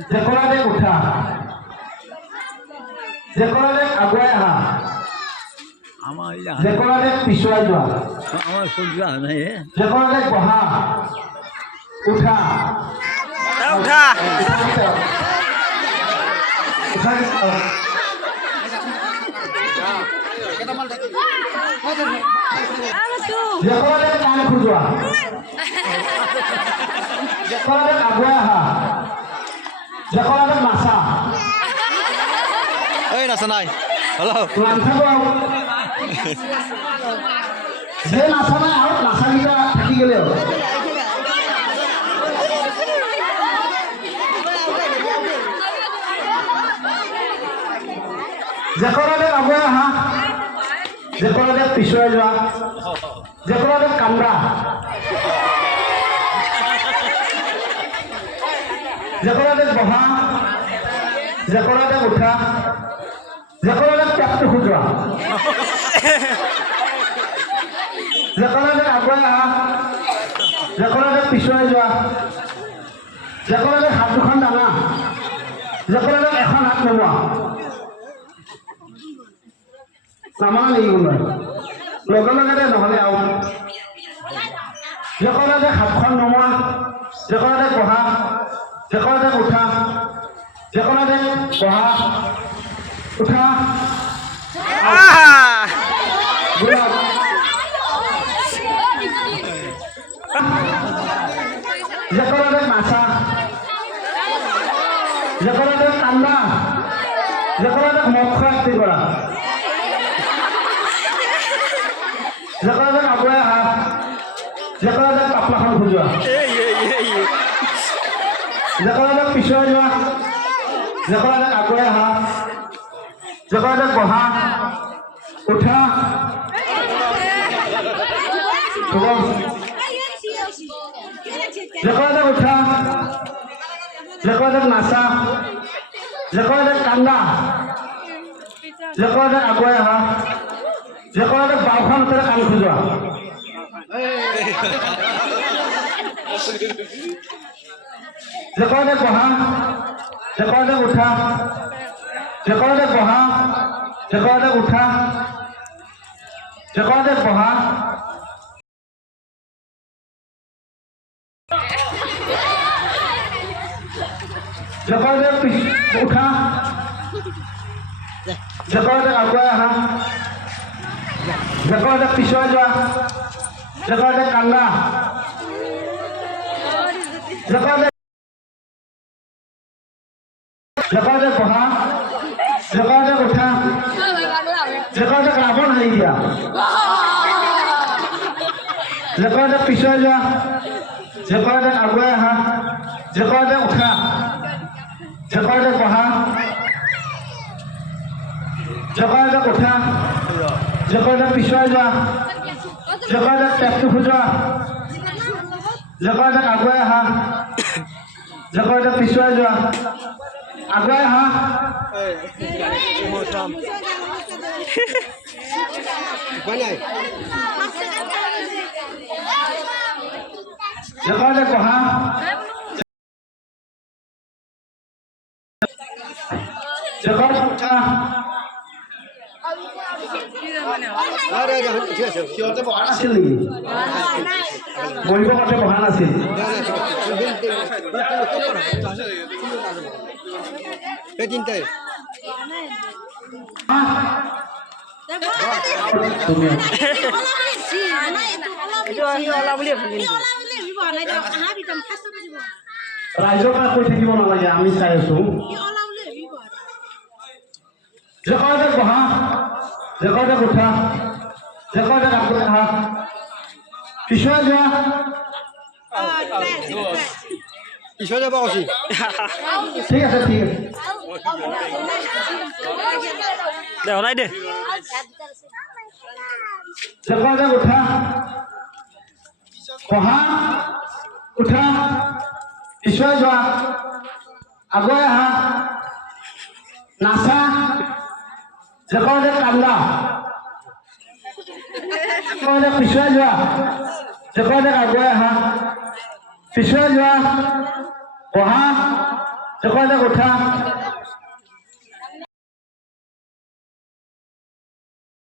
জেকৰালে উঠা জেকৰালে আগুৱাই আহা জেকৰালে পিছুৱাই যোৱা জেকৰালে বহা উঠা উঠা জেকৰালে কাণ খোজোৱা জেকৰালে আগুৱাই আহা জেকৰালে নাচা এই নাচা নাই হেল্ল' নাচাব যে নাচা নাই আৰু নাচাকেইটা থাকি গ'লে হ'ল জেকৰালে আগুৱাই আহা জেকৰালে পিছুৱাই যোৱা জেকৰালে কান্দা জেকৰালে বহা জেকৰালে উঠা জেকৰালে পেটটো খোজোৱা জেকৰালে আগুৱাই আহা জেকৰালে পিছুৱাই যোৱা জেকৰালে হাত দুখন দাঙা জেকৰালে এখন হাত নমোৱা নামানা নেকি কোনোবাই লগে লগে নহ'লে আৰু জেকৰালে হাতখন নমোৱা জেকৰালে বহা জেকৰালে উঠা জেকৰালে বহা উঠা জেকৰালে নাচা জেকৰালে কান্দা জেকৰালে মদ খোৱা আস্তি কৰা জেকৰালে আগুৱাই আহা জেকৰালে পাপলাখন খোজোৱা জেকৰালে পিছুৱাই যোৱা জেকৰালে আগুৱাই আহা জেকৰালে বহা উঠা জেকৰালে উঠা জেকৰালে নাচা জেকৰালে কান্দা জেকৰালে আগুৱাই আহা জেকৰালে বাওঁখন হাতেৰে কাণ খোজোৱা জেকৰালে বহা জেকৰালে উঠা জেকৰালে বহা জেকৰালে উঠা জেকৰালে বহা জেকৰালে উঠা জেকৰালে আগুৱাই আহা জেকৰালে পিছুৱাই যোৱা জেকৰালে কান্দা জেকৰালে জেকৰালে বহা জেকৰালে উঠা জেকৰালে ৰাৱণ হাৰি দিয়া জেকৰালে পিছুৱাই যোৱা জেকৰালে আগুৱাই আহা জেকৰালে উঠা জেকৰালে বহা জেকৰালে উঠা জেকৰালে পিছুৱাই যোৱা জেকৰালে পেটটো খোজোৱা জেকৰালে আগুৱাই আহা জেকৰালে পিছুৱাই যোৱা আগুৱাই আহা জেকৰালে বহা জেকৰালে উঠা সিহঁতে বহা নাছিল নেকি বহিব কতে বহা নাছিল তিনটাই ৰাইজৰ পৰা কৈ থাকিব নালাগে আমি চাই আছো জেকৰালে বহা জেকৰালে উঠা জেকৰালে আগুৱাই আহা পিছুৱাই যোৱা পিছুৱাই যাব কৈছি ঠিক আছে ঠিক আছে দে হলাই দে জেকৰালে উঠা বহা উঠা পিছুৱাই যোৱা আগুৱাই আহা নাচা জেকৰালে কান্দা জেকৰালে পিছুৱাই যোৱা জেকৰালে আগুৱাই আহা পিছুৱাই যোৱা বহা দেখো এটা উঠা